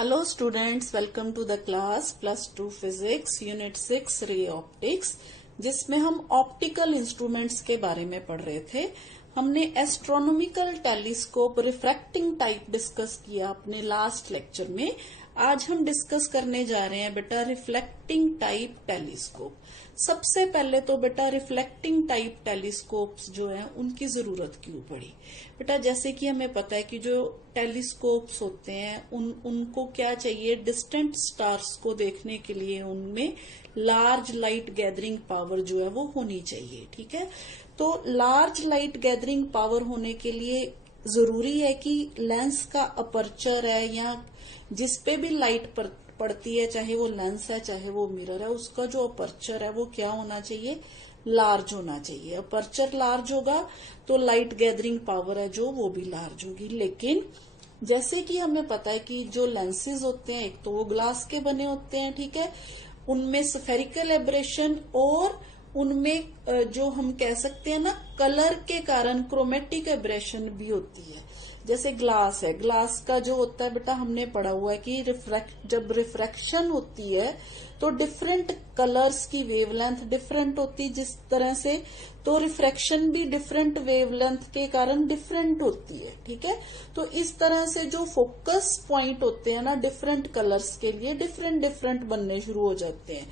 Hello students, welcome to the class +2 Physics Unit 6 Ray Optics, जिसमें हम optical instruments के बारे में पढ़ रहे थे। हमने astronomical telescope refracting type discuss किया अपने लास्ट लेक्चर में। आज हम डिस्कस करने जा रहे हैं बेटा रिफ्लेक्टिंग टाइप टेलीस्कोप। सबसे पहले तो बेटा रिफ्लेक्टिंग टाइप टेलीस्कोप्स जो हैं उनकी जरूरत क्यों पड़ी। बेटा जैसे कि हमें पता है कि जो टेलीस्कोप्स होते हैं उनको क्या चाहिए, डिस्टेंट स्टार्स को देखने के लिए उनमें लार्ज लाइट गैदरिंग पावर जो है वो होनी चाहिए। ठीक है, तो लार्ज लाइट गैदरिंग पावर होने के लिए जरूरी है कि लेंस का अपर्चर है या जिस पे भी लाइट पड़ती है, चाहे वो लेंस है चाहे वो मिरर है, उसका जो अपर्चर है वो क्या होना चाहिए, लार्ज होना चाहिए। अपर्चर लार्ज होगा तो लाइट गैदरिंग पावर है जो वो भी लार्ज होगी। लेकिन जैसे कि हमें पता है कि जो लेंसेज होते हैं एक तो वो ग्लास के बने होते हैं, ठीक है, उनमें स्फेरिकल एब्रेशन और उनमें जो हम कह सकते हैं ना कलर के कारण क्रोमेटिक एब्रेशन भी होती है। जैसे ग्लास है, ग्लास का जो होता है बेटा हमने पढ़ा हुआ है कि जब रिफ्रैक्शन होती है तो डिफरेंट कलर्स की वेवलेंथ डिफरेंट होती है, जिस तरह से तो रिफ्रैक्शन भी डिफरेंट वेवलेंथ के कारण डिफरेंट होती है। ठीक है, तो इस तरह से जो फोकस पॉइंट होते हैं ना डिफरेंट कलर्स के लिए डिफरेंट डिफरेंट बनने शुरू हो जाते हैं।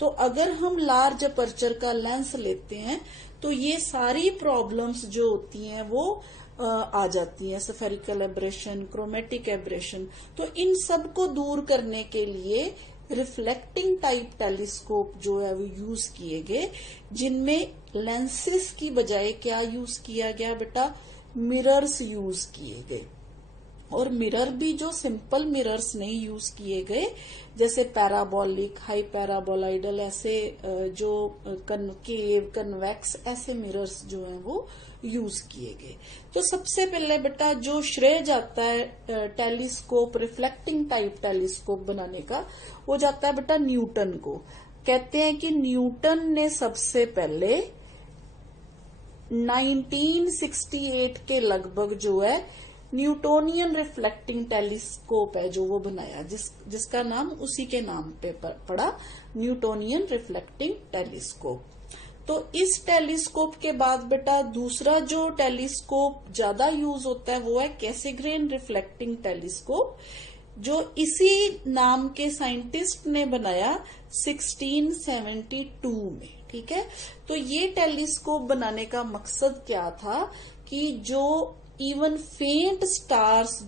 तो अगर हम लार्ज अपर्चर का लेंस लेते हैं तो ये सारी प्रॉब्लम्स जो होती हैं वो आ जाती है, स्फेरिकल एब्रेशन, क्रोमेटिक एब्रेशन। तो इन सब को दूर करने के लिए रिफ्लेक्टिंग टाइप टेलीस्कोप जो है वो यूज किए गए, जिनमें लेंसेस की बजाय क्या यूज किया गया बेटा, मिरर्स यूज किए गए। और मिरर भी जो सिंपल मिरर्स नहीं यूज किए गए, जैसे पैराबोलिक, हाई पैराबोलाइडल, ऐसे जो कनकेव, कन्वेक्स, ऐसे मिरर्स जो हैं वो यूज किए गए। तो सबसे पहले बेटा जो श्रेय जाता है टेलीस्कोप, रिफ्लेक्टिंग टाइप टेलीस्कोप बनाने का, वो जाता है बेटा न्यूटन को। कहते हैं कि न्यूटन ने सबसे पहले 1968 के लगभग जो है न्यूटोनियन रिफ्लेक्टिंग टेलीस्कोप है जो वो बनाया, जिसका नाम उसी के नाम पे पड़ा, न्यूटोनियन रिफ्लेक्टिंग टेलीस्कोप। तो इस टेलीस्कोप के बाद बेटा दूसरा जो टेलीस्कोप ज्यादा यूज होता है वो है कैसेग्रेन रिफ्लेक्टिंग टेलीस्कोप, जो इसी नाम के साइंटिस्ट ने बनाया 1672 में। ठीक है, तो ये टेलीस्कोप बनाने का मकसद क्या था कि जो इवन फेंट स्टार्स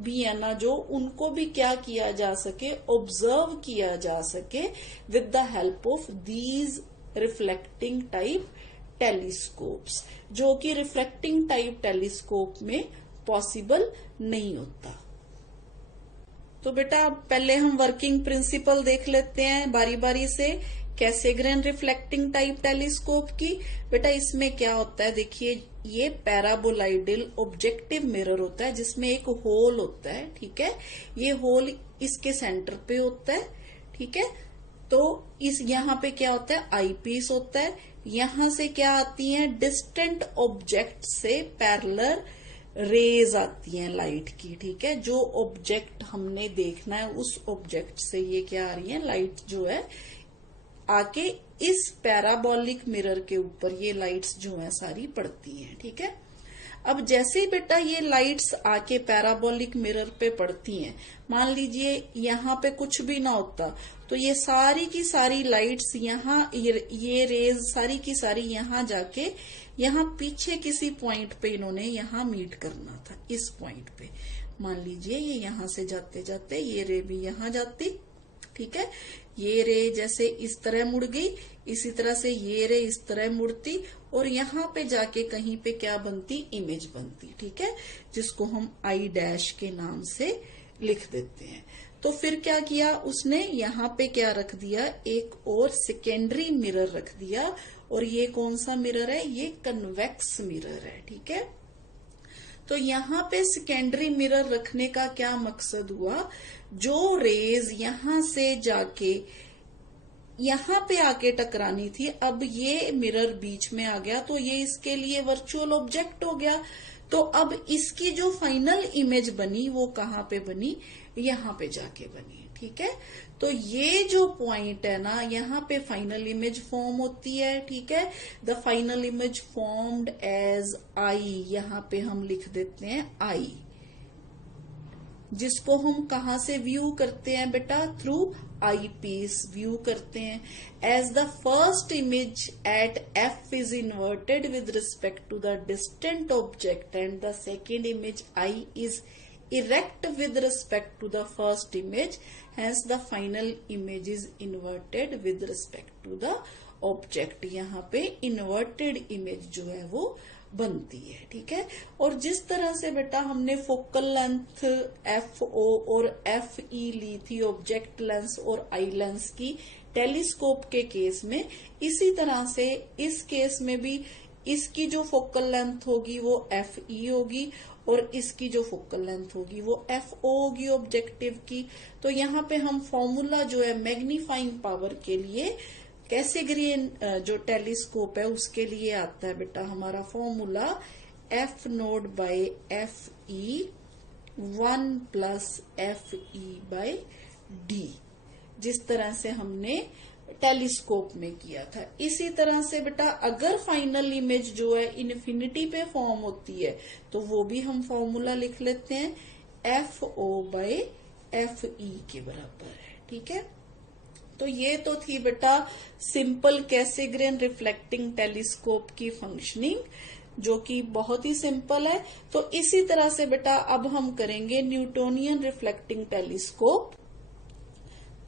भी है ना, जो उनको भी क्या किया जा सके, ऑब्जर्व किया जा सके with the help of these reflecting type telescopes, जो कि रिफ्लेक्टिंग टाइप टेलीस्कोप में पॉसिबल नहीं होता। तो बेटा पहले हम वर्किंग प्रिंसिपल देख लेते हैं बारी बारी से कैसेग्रेन रिफ्लेक्टिंग टाइप टेलीस्कोप की। बेटा इसमें क्या होता है, देखिए ये पैराबोलाइडल ऑब्जेक्टिव मिरर होता है जिसमें एक होल होता है। ठीक है, ये होल इसके सेंटर पे होता है। ठीक है, तो इस यहाँ पे क्या होता है, आई पीस होता है। यहां से क्या आती है, डिस्टेंट ऑब्जेक्ट से पैरेलल रेज आती हैं लाइट की। ठीक है, जो ऑब्जेक्ट हमने देखना है उस ऑब्जेक्ट से ये क्या आ रही है, लाइट जो है आके इस पैराबोलिक मिरर के ऊपर ये लाइट्स जो है सारी पड़ती हैं। ठीक है, अब जैसे ही बेटा ये लाइट्स आके पैराबोलिक मिरर पे पड़ती हैं, मान लीजिए यहाँ पे कुछ भी ना होता तो ये सारी की सारी लाइट्स यहाँ, ये रेज सारी की सारी यहाँ जाके यहाँ पीछे किसी पॉइंट पे इन्होंने यहाँ मीट करना था, इस पॉइंट पे। मान लीजिए ये यहाँ से जाते जाते ये रे भी यहाँ जाती। ठीक है, ये रे जैसे इस तरह मुड़ गई, इसी तरह से ये रे इस तरह मुड़ती और यहाँ पे जाके कहीं पे क्या बनती, इमेज बनती। ठीक है, जिसको हम आई डैश के नाम से लिख देते हैं। तो फिर क्या किया उसने, यहाँ पे क्या रख दिया, एक और सेकेंडरी मिरर रख दिया। और ये कौन सा मिरर है, ये कन्वेक्स मिरर है। ठीक है, तो यहाँ पे सेकेंडरी मिरर रखने का क्या मकसद हुआ, जो रेज यहाँ से जाके यहाँ पे आके टकरानी थी, अब ये मिरर बीच में आ गया तो ये इसके लिए वर्चुअल ऑब्जेक्ट हो गया। तो अब इसकी जो फाइनल इमेज बनी वो कहाँ पे बनी, यहाँ पे जाके बनी है। ठीक है, तो ये जो पॉइंट है ना, यहाँ पे फाइनल इमेज फॉर्म होती है। ठीक है, the final image formed as eye, यहाँ पे हम लिख देते हैं आई, जिसको हम कहाँ से व्यू करते हैं बेटा, थ्रू आई पीस व्यू करते हैं। As the first image at F is inverted with respect to the distant object and the second image I is erect with respect to the first image, hence the final image is inverted with respect to the object। यहाँ पे inverted image जो है वो बनती है। ठीक है, और जिस तरह से बेटा हमने फोकल लेंथ FO और FE ली थी ऑब्जेक्ट लेंस और आई लेंस की टेलीस्कोप के केस में, इसी तरह से इस केस में भी इसकी जो फोकल लेंथ होगी वो FE होगी और इसकी जो फोकल लेंथ होगी वो FO होगी ऑब्जेक्टिव की। तो यहाँ पे हम फॉर्मूला जो है मैग्नीफाइंग पावर के लिए कैसेग्रियन जो टेलीस्कोप है उसके लिए आता है बेटा हमारा formula F not by FE 1 plus FE by D, जिस तरह से हमने टेलीस्कोप में किया था। इसी तरह से बेटा अगर फाइनल इमेज जो है इन्फिनिटी पे फॉर्म होती है तो वो भी हम फॉर्मूला लिख लेते हैं FO बाय FE के बराबर है। ठीक है, तो ये तो थी बेटा सिंपल कैसेग्रेन रिफ्लेक्टिंग टेलीस्कोप की फंक्शनिंग, जो कि बहुत ही सिंपल है। तो इसी तरह से बेटा अब हम करेंगे न्यूटोनियन रिफ्लेक्टिंग टेलीस्कोप।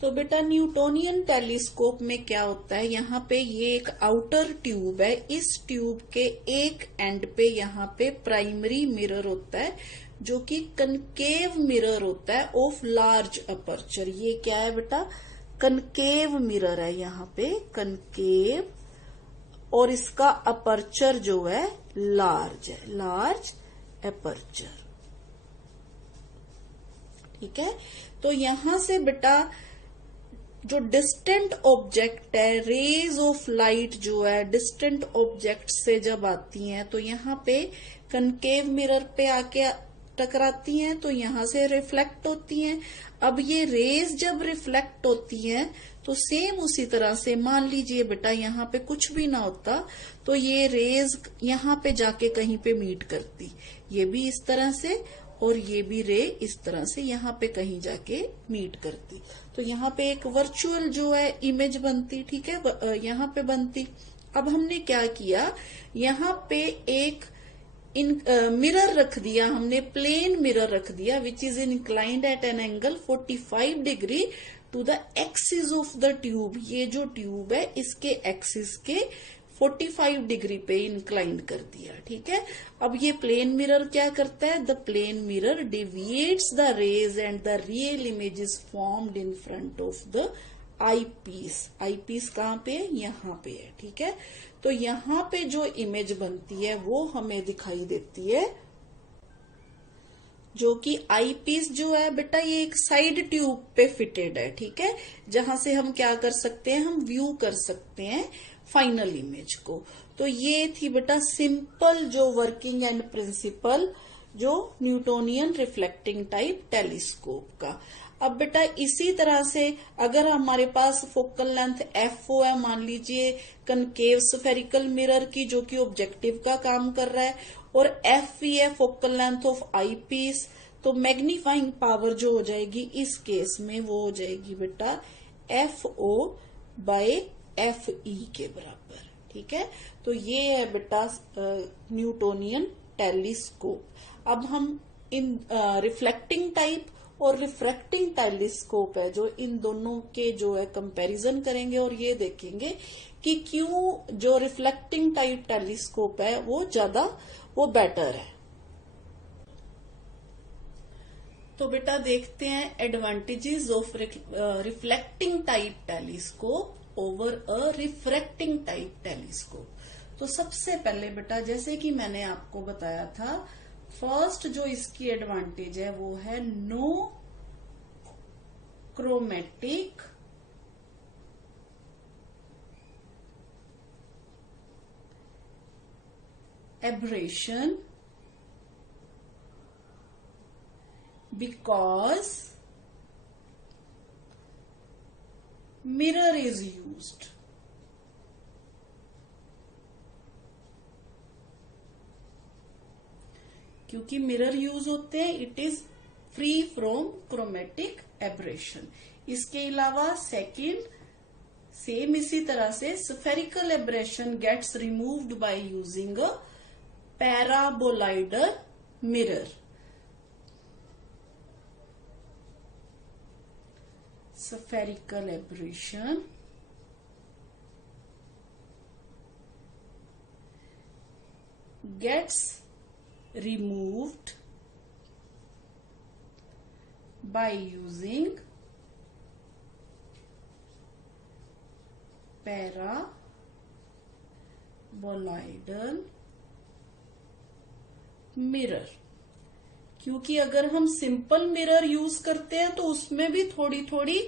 तो बेटा न्यूटोनियन टेलीस्कोप में क्या होता है, यहाँ पे ये एक आउटर ट्यूब है, इस ट्यूब के एक एंड पे यहाँ पे प्राइमरी मिरर होता है जो कि कनकेव मिरर होता है ऑफ लार्ज अपर्चर। ये क्या है बेटा, कनकेव मिरर है, यहाँ पे कनकेव, और इसका अपर्चर जो है लार्ज है, लार्ज अपर्चर। ठीक है, तो यहां से बेटा जो डिस्टेंट ऑब्जेक्ट है, रेज ऑफ लाइट जो है डिस्टेंट ऑब्जेक्ट से जब आती हैं तो यहाँ पे कनकेव मिरर पे आके टकराती हैं तो यहाँ से रिफ्लेक्ट होती हैं। अब ये रेज जब रिफ्लेक्ट होती हैं तो सेम उसी तरह से मान लीजिए बेटा यहाँ पे कुछ भी ना होता तो ये रेज यहाँ पे जाके कहीं पे मीट करती, ये भी इस तरह से और ये भी रे इस तरह से यहाँ पे कहीं जाके मीट करती, तो यहाँ पे एक वर्चुअल जो है इमेज बनती। ठीक है, यहाँ पे बनती। अब हमने क्या किया, यहाँ पे एक मिरर रख दिया हमने, प्लेन मिरर रख दिया which is inclined at an angle 45 degree to the axis of the tube. ये जो ट्यूब है इसके एक्सिस के 45 डिग्री पे इंक्लाइंड कर दिया। ठीक है, अब ये प्लेन मिरर क्या करता है, the plane mirror deviates the rays and the real image is formed in front of the eye piece. Eye piece कहाँ पे है, यहाँ पे है। ठीक है, तो यहाँ पे जो इमेज बनती है वो हमें दिखाई देती है, जो कि आई पीस जो है बेटा ये एक साइड ट्यूब पे फिटेड है। ठीक है, जहां से हम क्या कर सकते हैं, हम व्यू कर सकते हैं फाइनल इमेज को। तो ये थी बेटा सिंपल जो वर्किंग एंड प्रिंसिपल जो न्यूटोनियन रिफ्लेक्टिंग टाइप टेलीस्कोप का। अब बेटा इसी तरह से अगर हमारे पास फोकल लेंथ FO है, मान लीजिए कनकेव स्फेरिकल मिरर की जो कि ऑब्जेक्टिव का काम कर रहा है, और FE है focal length of eyepiece, तो मैग्नीफाइंग पावर जो हो जाएगी इस केस में वो हो जाएगी बेटा FO बाय FE के बराबर। ठीक है, तो ये है बेटा न्यूटोनियन टेलीस्कोप। अब हम इन रिफ्लेक्टिंग टाइप और रिफ्रैक्टिंग टेलीस्कोप है जो इन दोनों के जो है कंपैरिजन करेंगे और ये देखेंगे कि क्यों जो रिफ्लेक्टिंग टाइप टेलीस्कोप है वो बेटर है। तो बेटा देखते हैं advantages of reflecting type telescope over a refracting type telescope. तो सबसे पहले बेटा जैसे कि मैंने आपको बताया था, फर्स्ट जो इसकी एडवांटेज है वो है no chromatic aberration because mirror is used. क्योंकि मिरर यूज होते हैं, it is free from chromatic aberration. इसके अलावा सेकंड सेम इसी तरह से spherical aberration gets removed by using a paraboloidal mirror. Spherical aberration gets removed by using paraboloidal mirror. क्योंकि अगर हम सिंपल मिरर यूज करते हैं तो उसमें भी थोड़ी थोड़ी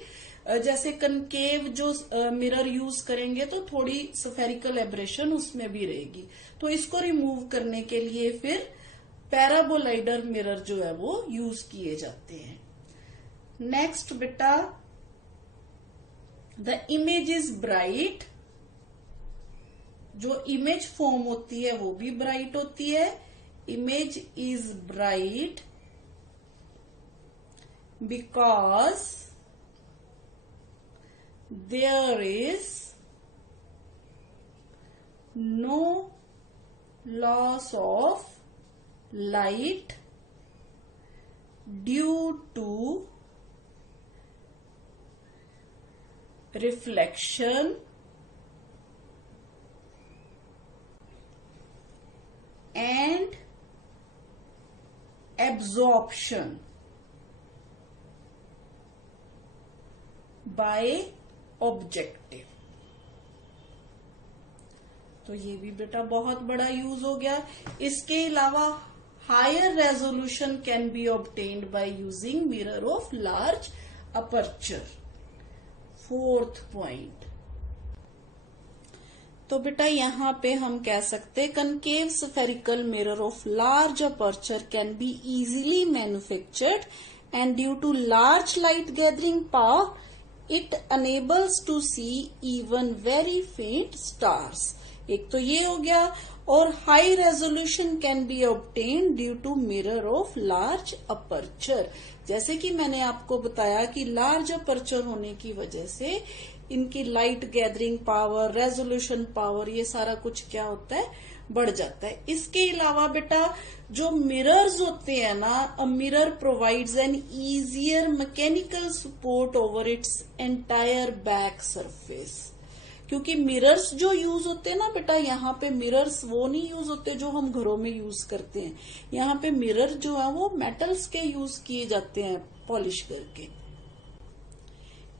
जैसे कनकेव जो मिरर यूज करेंगे तो थोड़ी स्फेरिकल एब्रेशन उसमें भी रहेगी. तो इसको रिमूव करने के लिए फिर पैराबोलाइडल मिरर जो है वो यूज किए जाते हैं. नेक्स्ट बेटा, द इमेज इज ब्राइट. जो इमेज फॉर्म होती है वो भी ब्राइट होती है. Image is bright because there is no loss of light due to reflection and absorption by objective. तो ये भी बेटा बहुत बड़ा यूज हो गया. इसके अलावा higher resolution can be obtained by using mirror of large aperture. Fourth point, तो बेटा यहाँ पे हम कह सकते concave spherical mirror of large aperture can be easily manufactured and due to large light gathering power it enables to see even very faint stars. एक तो ये हो गया. और high resolution can be obtain due to mirror of large aperture. जैसे कि मैंने आपको बताया कि लार्ज अपर्चर होने की वजह से इनकी light gathering power, resolution power, ये सारा कुछ क्या होता है, बढ़ जाता है. इसके अलावा बेटा जो मिरर्स होते हैं ना, a mirror provides N easier mechanical support over its entire back surface. क्योंकि मिरर्स जो यूज होते हैं ना बेटा, यहाँ पे मिरर्स वो नहीं यूज होते जो हम घरों में यूज करते हैं. यहाँ पे मिरर जो है वो मेटल्स के यूज किए जाते हैं पॉलिश करके.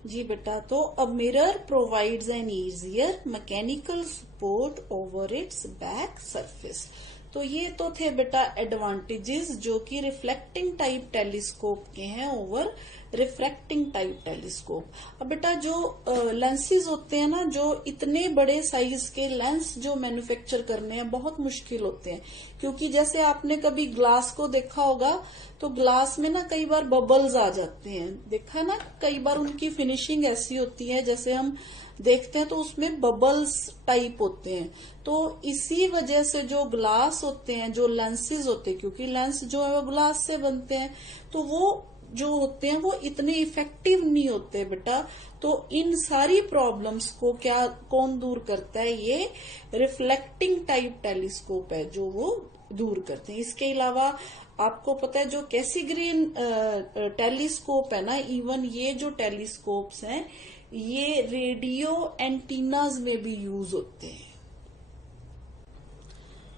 जी बेटा, तो a mirror provides N easier mechanical support over it's back surface. तो ये तो थे बेटा एडवांटेजेस जो कि रिफ्लेक्टिंग टाइप टेलीस्कोप के हैं ओवर रिफ्रैक्टिंग टाइप टेलीस्कोप. अब बेटा जो लेंसेज होते हैं ना, जो इतने बड़े साइज के लेंस जो मैन्युफैक्चर करने हैं बहुत मुश्किल होते हैं. क्योंकि जैसे आपने कभी ग्लास को देखा होगा तो ग्लास में ना कई बार बबल्स आ जाते हैं. देखा ना, कई बार उनकी फिनिशिंग ऐसी होती है जैसे हम देखते हैं तो उसमें बबल्स टाइप होते हैं. तो इसी वजह से जो ग्लास होते हैं, जो लेंसेज होते हैं, क्योंकि लेंस जो है वो ग्लास से बनते हैं, तो वो जो होते हैं वो इतने इफेक्टिव नहीं होते बेटा. तो इन सारी प्रॉब्लम्स को क्या कौन दूर करता है, ये रिफ्लेक्टिंग टाइप टेलीस्कोप है जो वो दूर करते हैं. इसके अलावा आपको पता है जो कैसीग्रीन टेलीस्कोप है ना, इवन ये जो टेलीस्कोप्स हैं ये रेडियो एंटीनाज में भी यूज होते हैं.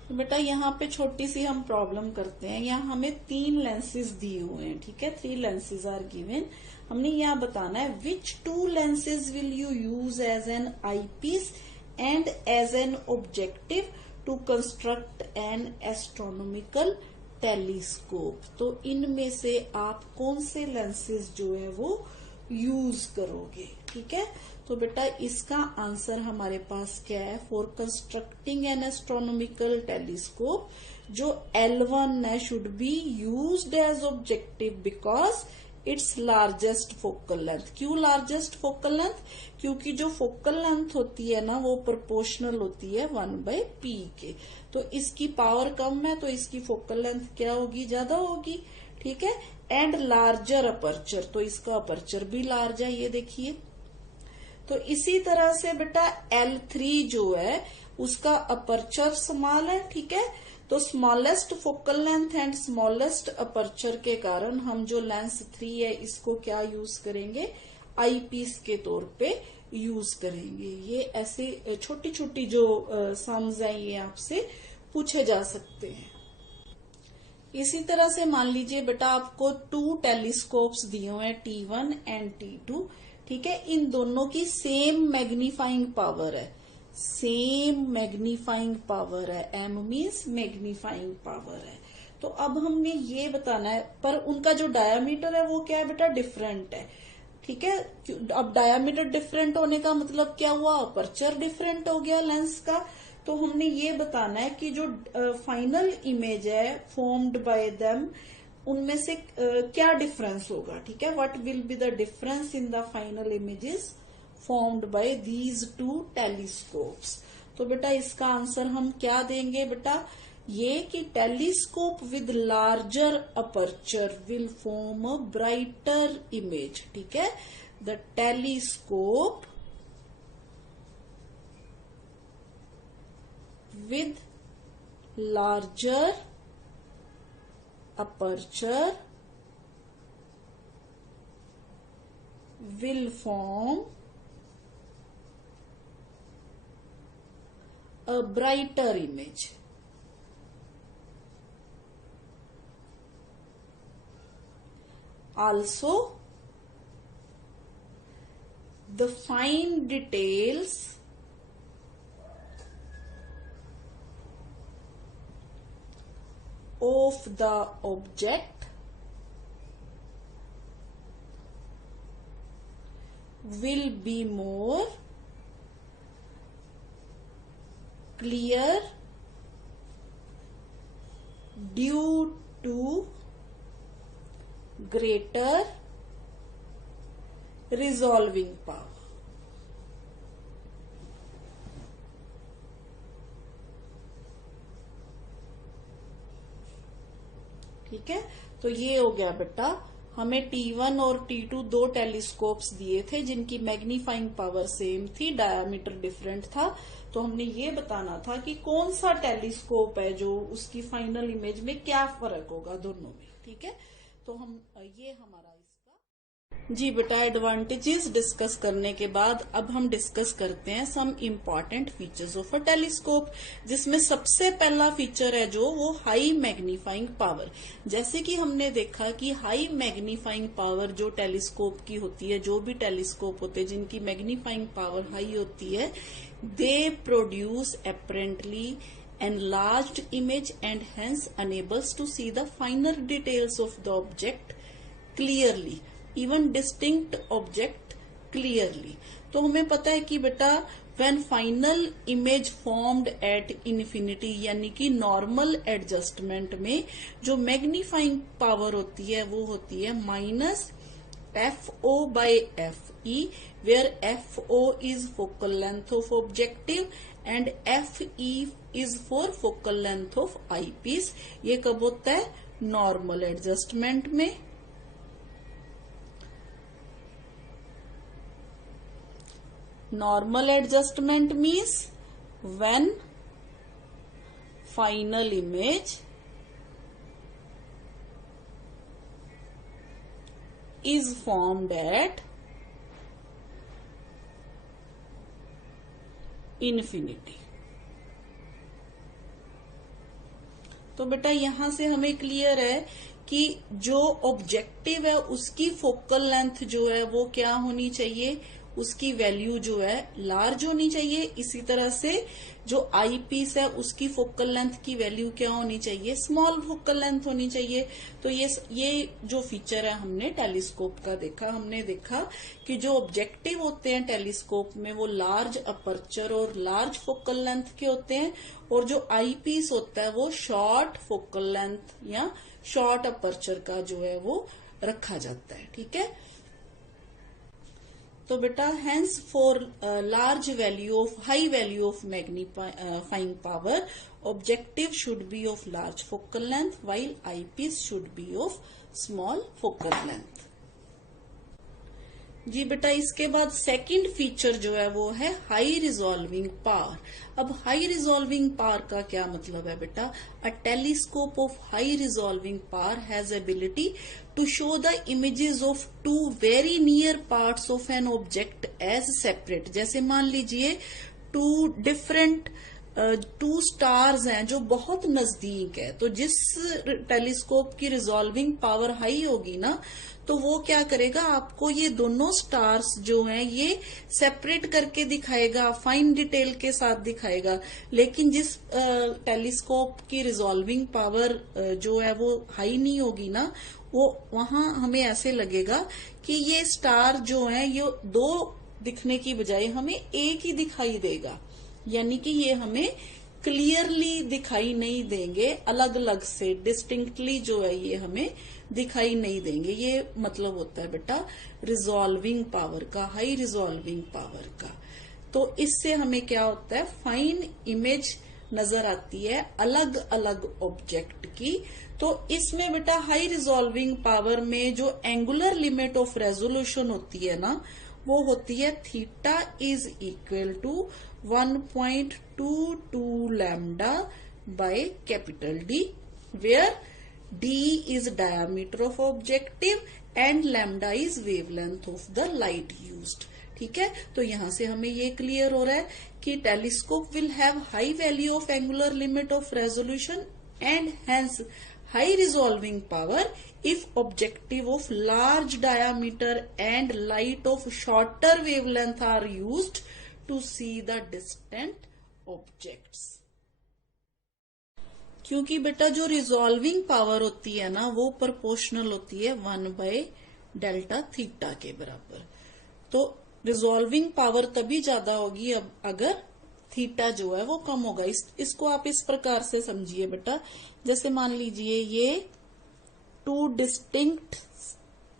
तो बेटा यहाँ पे छोटी सी हम प्रॉब्लम करते हैं. यहाँ हमें 3 लेंसेज दिए हुए हैं, ठीक है, 3 लेंसेज आर गिवन. हमने यहाँ बताना है which 2 lenses will you use as an eyepiece and as an objective to construct an astronomical telescope. तो इनमें से आप कौन से लेंसेज जो है वो यूज करोगे, ठीक है. तो बेटा इसका आंसर हमारे पास क्या है, for constructing an astronomical telescope जो L1 है should be used as objective because it's largest focal length. क्यों लार्जेस्ट फोकल लेंथ? क्योंकि जो फोकल लेंथ होती है ना वो प्रोपोर्शनल होती है 1/p के। तो इसकी पावर कम है तो इसकी फोकल लेंथ क्या होगी? ज्यादा होगी। ठीक है। एंड लार्जर अपर्चर, तो इसका अपर्चर भी लार्ज है, ये देखिए। तो इसी तरह से बेटा L3 जो है उसका अपर्चर स्मॉल है। ठीक है। तो smallest focal length and smallest aperture के कारण हम जो लेंस 3 है इसको क्या यूज करेंगे? आई पीस के तौर पे यूज करेंगे। ये ऐसे छोटी छोटी जो सम्स हैं ये आपसे पूछे जा सकते हैं। इसी तरह से मान लीजिए बेटा आपको 2 टेलीस्कोप्स दिए हुए हैं T1 एंड T2। ठीक है। इन दोनों की सेम मैग्नीफाइंग पावर है, सेम मैग्नीफाइंग पावर है। M मीन्स मैग्नीफाइंग पावर है। तो अब हमने ये बताना है, पर उनका जो डायामीटर है वो क्या है बेटा? डिफरेंट है। ठीक है। अब डायामीटर डिफरेंट होने का मतलब क्या हुआ? अपर्चर डिफरेंट हो गया लेंस का। तो हमने ये बताना है कि जो फाइनल इमेज है फॉर्म्ड बाय देम, उनमें से क्या डिफरेंस होगा। ठीक है। What will be the difference in the final images formed by these 2 telescopes. तो बेटा इसका आंसर हम क्या देंगे बेटा? ये कि telescope with larger aperture will form a brighter image. ठीक है। The telescope with larger aperture will form a brighter image. Also, the fine details of the object will be more clear due to greater resolving power. ठीक है। तो ये हो गया बेटा, हमें T1 और T2 2 टेलीस्कोप्स दिए थे जिनकी मैग्नीफाइंग पावर सेम थी, डायामीटर डिफरेंट था। तो हमने ये बताना था कि कौन सा टेलीस्कोप है जो उसकी फाइनल इमेज में क्या फर्क होगा दोनों में। ठीक है। तो हम ये हमारा जी बेटा एडवांटेजेस डिस्कस करने के बाद अब हम डिस्कस करते हैं some important features of a telescope, जिसमें सबसे पहला फीचर है जो वो हाई मैग्नीफाइंग पावर। जैसे कि हमने देखा कि हाई मैग्नीफाइंग पावर जो टेलीस्कोप की होती है, जो भी टेलीस्कोप होते हैं जिनकी मैग्नीफाइंग पावर हाई होती है, they produce apparently enlarged image and hence enables to see the finer details of the object clearly, even distinct object clearly. तो हमें पता है कि बेटा when final image formed at infinity यानी कि नॉर्मल एडजस्टमेंट में जो मैग्नीफाइंग पावर होती है वो होती है minus FO by FE, where FO is focal length of objective and FE is for focal length of eyepiece. ये कब होता है? नॉर्मल एडजस्टमेंट में। Normal adjustment means when final image is formed at infinity. तो बेटा यहां से हमें क्लियर है कि जो ऑब्जेक्टिव है उसकी फोकल लेंथ जो है वो क्या होनी चाहिए? उसकी वैल्यू जो है लार्ज होनी चाहिए। इसी तरह से जो आई पीस है उसकी फोकल लेंथ की वैल्यू क्या होनी चाहिए? स्मॉल फोकल लेंथ होनी चाहिए। तो ये जो फीचर है हमने टेलीस्कोप का देखा। हमने देखा कि जो ऑब्जेक्टिव होते हैं टेलीस्कोप में वो लार्ज अपर्चर और लार्ज फोकल लेंथ के होते हैं, और जो आई पीस होता है वो शॉर्ट फोकल लेंथ या शॉर्ट अपर्चर का जो है वो रखा जाता है। ठीक है, तो बेटा hence for large value of high value of magnifying power objective should be of large focal length while eyepiece should be of small focal length. जी बेटा, इसके बाद सेकंड फीचर जो है वो है हाई रिजॉल्विंग पावर। अब हाई रिजॉल्विंग पावर का क्या मतलब है बेटा? A telescope of high resolving power has ability to show the images of two very near parts of an object as separate. जैसे मान लीजिए टू स्टार्स हैं जो बहुत नजदीक है, तो जिस टेलीस्कोप की रिजॉल्विंग पावर हाई होगी ना, तो वो क्या करेगा, आपको ये दोनों स्टार्स जो हैं ये सेपरेट करके दिखाएगा, फाइन डिटेल के साथ दिखाएगा। लेकिन जिस टेलीस्कोप की रिजॉल्विंग पावर जो है वो हाई नहीं होगी ना, वो वहां हमें ऐसे लगेगा कि ये स्टार जो है ये दो दिखने की बजाय हमें एक ही दिखाई देगा, यानी कि ये हमें क्लियरली दिखाई नहीं देंगे, अलग अलग से डिस्टिंक्टली जो है ये हमें दिखाई नहीं देंगे। ये मतलब होता है बेटा रिजॉल्विंग पावर का, हाई रिजॉल्विंग पावर का। तो इससे हमें क्या होता है, फाइन इमेज नजर आती है अलग अलग ऑब्जेक्ट की। तो इसमें बेटा हाई रिजॉल्विंग पावर में जो एंगुलर लिमिट ऑफ रेजोल्यूशन होती है ना, वो होती है theta is equal to 1.22 lambda by capital D, where D is diameter of objective and lambda is wavelength of the light used. ठीक है, तो यहां से हमें ये क्लियर हो रहा है कि telescope will have high value of angular limit of resolution and hence high resolving power if objective of large diameter and light of shorter wavelength are used to see the distant objects। क्योंकि बेटा जो resolving power होती है ना, वो proportional होती है 1/डेल्टा theta के बराबर। तो रिजॉल्विंग पावर तभी ज्यादा होगी अब अगर थीटा जो है वो कम होगा। इसको आप इस प्रकार से समझिए बेटा, जैसे मान लीजिए ये टू डिस्टिंक्ट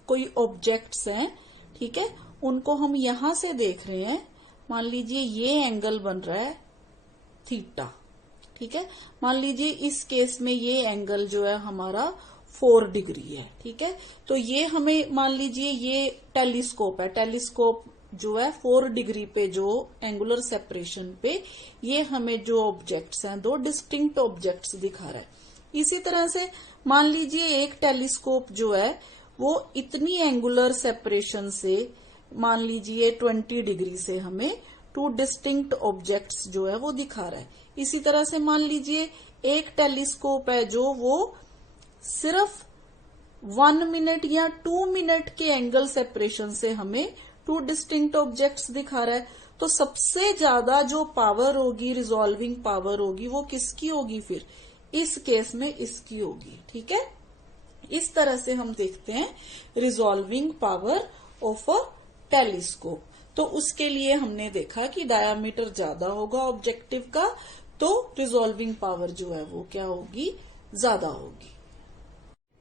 कोई ऑब्जेक्ट्स हैं, ठीक है, उनको हम यहां से देख रहे हैं। मान लीजिए ये एंगल बन रहा है थीटा, ठीक है। मान लीजिए इस केस में ये एंगल जो है हमारा 4 डिग्री है, ठीक है। तो ये हमें मान लीजिए ये टेलीस्कोप है, टेलीस्कोप जो है 4 डिग्री पे जो एंगुलर सेपरेशन पे ये हमें जो ऑब्जेक्ट्स हैं, दो डिस्टिंक्ट ऑब्जेक्ट्स दिखा रहा है। इसी तरह से मान लीजिए एक टेलीस्कोप जो है वो इतनी एंगुलर सेपरेशन से, मान लीजिए 20 डिग्री से हमें 2 डिस्टिंक्ट ऑब्जेक्ट्स जो है वो दिखा रहा है। इसी तरह से मान लीजिए एक टेलीस्कोप है जो वो सिर्फ 1 मिनट या 2 मिनट के एंगल सेपरेशन से हमें 2 डिस्टिंक्ट ऑब्जेक्ट्स दिखा रहा है। तो सबसे ज्यादा जो पावर होगी, रिजॉल्विंग पावर होगी, वो किसकी होगी? फिर इस केस में इसकी होगी, ठीक है। इस तरह से हम देखते हैं resolving power of a telescope. तो उसके लिए हमने देखा कि डायामीटर ज्यादा होगा ऑब्जेक्टिव का, तो रिजॉल्विंग पावर जो है वो क्या होगी? ज्यादा होगी।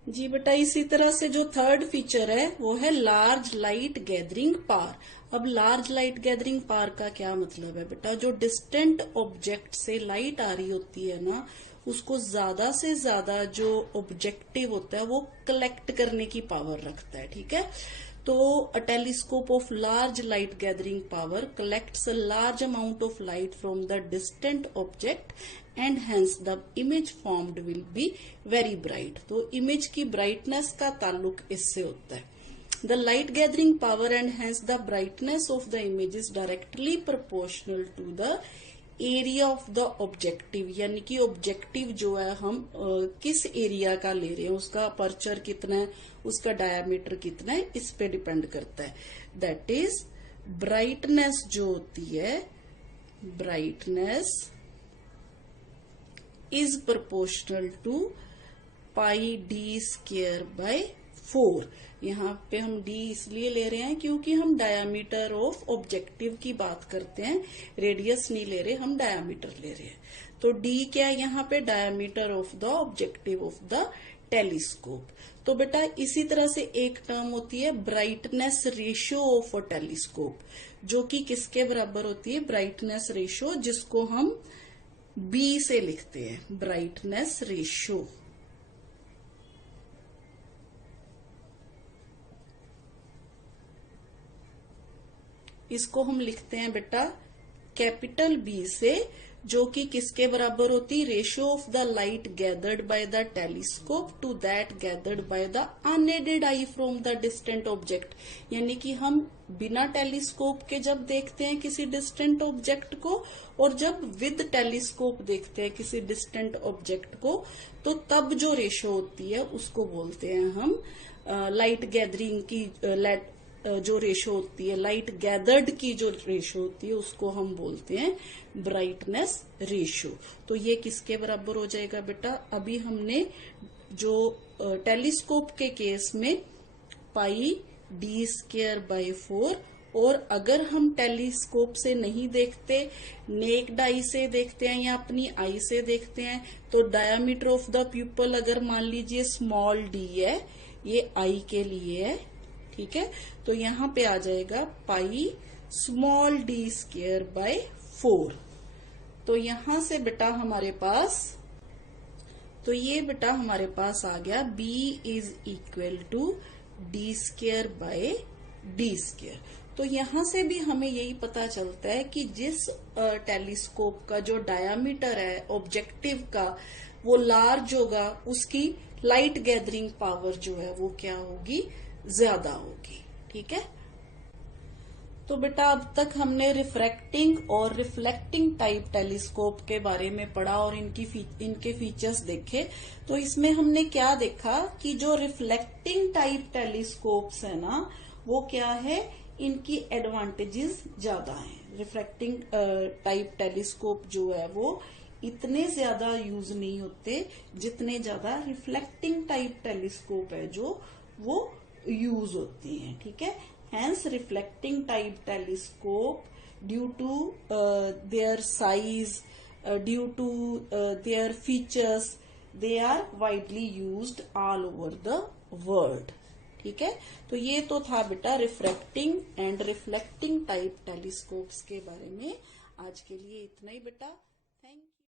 जी बेटा, इसी तरह से जो थर्ड फीचर है वो है लार्ज लाइट गैदरिंग पावर। अब लार्ज लाइट गैदरिंग पावर का क्या मतलब है बेटा? जो डिस्टेंट ऑब्जेक्ट से लाइट आ रही होती है ना, उसको ज्यादा से ज्यादा जो ऑब्जेक्टिव होता है वो कलेक्ट करने की पावर रखता है, ठीक है। तो a telescope of large light gathering power collects a large amount of light from the distant object and hence the image formed will be very bright. तो इमेज की ब्राइटनेस का ताल्लुक इससे होता है। The light gathering power and hence the brightness of the image is directly proportional to the area of the objective, यानी कि objective जो है हम किस एरिया का ले रहे हैं, उसका अपर्चर कितना है, उसका डायामीटर कितना है, इस पे डिपेंड करता है। दैट इज ब्राइटनेस जो होती है, brightness is proportional to pi D square by 4। यहाँ पे हम डी इसलिए ले रहे हैं क्योंकि हम डायामीटर ऑफ ऑब्जेक्टिव की बात करते हैं, रेडियस नहीं ले रहे, हम डायामीटर ले रहे हैं। तो डी क्या है यहाँ पे? Diameter of the objective of the telescope. तो बेटा इसी तरह से एक टर्म होती है brightness ratio of a telescope, जो कि किसके बराबर होती है, ब्राइटनेस रेशियो, जिसको हम B से लिखते हैं, ब्राइटनेस रेशियो। इसको हम लिखते हैं बेटा कैपिटल B से, जो कि किसके बराबर होती है, ratio of the light gathered by the telescope to that gathered by the unaided eye from the distant object. यानी कि हम बिना टेलीस्कोप के जब देखते हैं किसी डिस्टेंट ऑब्जेक्ट को, और जब विद टेलीस्कोप देखते हैं किसी डिस्टेंट ऑब्जेक्ट को, तो तब जो रेशियो होती है उसको बोलते हैं हम लाइट गैदरिंग की जो रेशियो होती है, लाइट गैदर्ड की जो रेशियो होती है, उसको हम बोलते हैं ब्राइटनेस रेशियो। तो ये किसके बराबर हो जाएगा बेटा, अभी हमने जो टेलीस्कोप के केस में पाई d²/4, और अगर हम टेलीस्कोप से नहीं देखते, नेक्ड आई से देखते हैं या अपनी आई से देखते हैं, तो डायामीटर ऑफ द प्यूपल अगर मान लीजिए स्मॉल d है, ये आई के लिए है, ठीक है, तो यहाँ पे आ जाएगा पाई स्मॉल d²/4। तो यहां से बेटा हमारे पास, तो ये बेटा हमारे पास आ गया B is equal to d²/d²। तो यहां से भी हमें यही पता चलता है कि जिस टेलीस्कोप का जो डायामीटर है ऑब्जेक्टिव का वो लार्ज होगा, उसकी लाइट गैदरिंग पावर जो है वो क्या होगी, ज्यादा होगी। ठीक है, तो बेटा अब तक हमने रिफ्रैक्टिंग और रिफ्लेक्टिंग टाइप टेलीस्कोप के बारे में पढ़ा और इनके फीचर्स देखे। तो इसमें हमने क्या देखा कि जो रिफ्लेक्टिंग टाइप टेलीस्कोप्स है ना, वो क्या है, इनकी एडवांटेजेस ज्यादा हैं। रिफ्रैक्टिंग टाइप टेलीस्कोप जो है वो इतने ज्यादा यूज नहीं होते जितने ज्यादा रिफ्लेक्टिंग टाइप टेलीस्कोप है जो वो यूज होती हैं। ठीक है, hence reflecting type telescope, due to their size, due to their features, they are widely used all over the world। ठीक है, तो ये तो था बेटा refracting and reflecting type telescopes के बारे में। आज के लिए इतना ही बेटा।